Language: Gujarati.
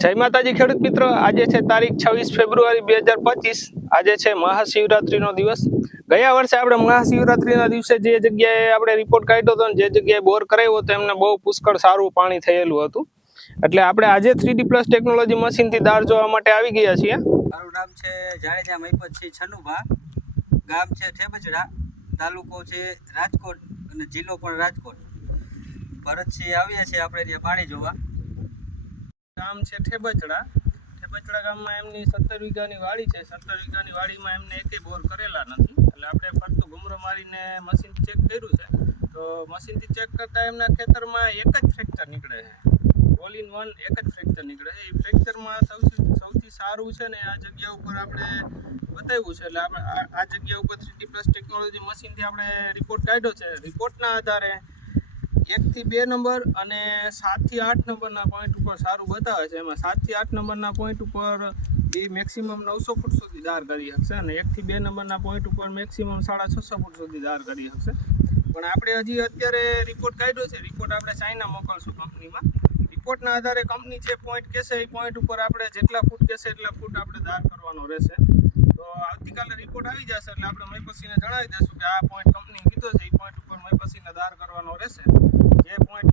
જય માતાજી ખેડૂત મિત્રો, આજે છે તારીખ 26 ફેબ્રુઆરી 2025। આજે છે મહાશિવરાત્રીનો દિવસ। ગયા વર્ષે આપણે મહાશિવરાત્રીના દિવસે જે જગ્યાએ આપણે રિપોર્ટ કાઢ્યો હતો ને જે જગ્યાએ બોર કરાવ્યો હતો એમને બહુ પુષ્કળ સારું પાણી થયેલું હતું, એટલે આપણે આજે 3D પ્લસ ટેકનોલોજી મશીનથી દાર જોવા માટે આવી ગયા છીએ। મારું નામ છે જાડેજા મહિપતસિંહ છનુભા, ગામ છે ઠેબચડા, તાલુકો છે રાજકોટ અને જિલ્લો પણ રાજકોટ। ભરતસિંહ આવ્યા છે આપણે ત્યાં પાણી જોવા। ગામ છે ઠેબચડા ગામમાં એમની 17 વીઘાની વાડી છે। 17 વીઘાની વાડીમાં એમને એકેય બોર કરેલા નથી, એટલે આપણે ફરતું ઘૂમરો મારીને મશીન ચેક કર્યું છે, તો મશીનથી ચેક કરતા એમના ખેતરમાં એક જ ફ્રેક્ચર નીકળે છે, ઓલ ઇન વન એક જ ફ્રેક્ચર નીકળે છે। એ ફ્રેક્ચરમાં સૌથી સારું છે ને આ જગ્યા ઉપર આપણે બતાવ્યું છે, એટલે આપણે આ જગ્યા ઉપર 3D પ્લસ ટેકનોલોજી મશીનથી આપણે રિપોર્ટ કાઢ્યો છે। રિપોર્ટના આધારે 1 થી 2 નંબર અને 7 થી 8 નંબરના પોઈન્ટ ઉપર સારું બતાવે છે। એમાં 7 થી 8 નંબરના પોઈન્ટ ઉપર એ મેક્સિમમ 900 ફૂટ સુધી દાર કરી શકશે અને 1 થી 2 નંબરના પોઈન્ટ ઉપર મેક્સિમમ 650 ફૂટ સુધી દાર કરી શકશે। પણ આપણે હજી અત્યારે રિપોર્ટ કાઢ્યો છે, રિપોર્ટ આપણે ચાઇના મોકલશું કંપનીમાં। રિપોર્ટના આધારે કંપની જે પોઈન્ટ કહેશે એ પોઈન્ટ ઉપર આપણે જેટલા ફૂટ કહેશે એટલા ફૂટ આપણે દાર કરવાનો રહેશે। તો આવતીકાલે રિપોર્ટ આવી જશે એટલે આપણે મહિપતસિંહને જણાવી દઈશું કે આ પોઈન્ટ કંપની કીધો છે એ પોઈન્ટ ઉપર મહિપતસિંહને દાર કરવાનો રહેશે। જે પોઈન્ટ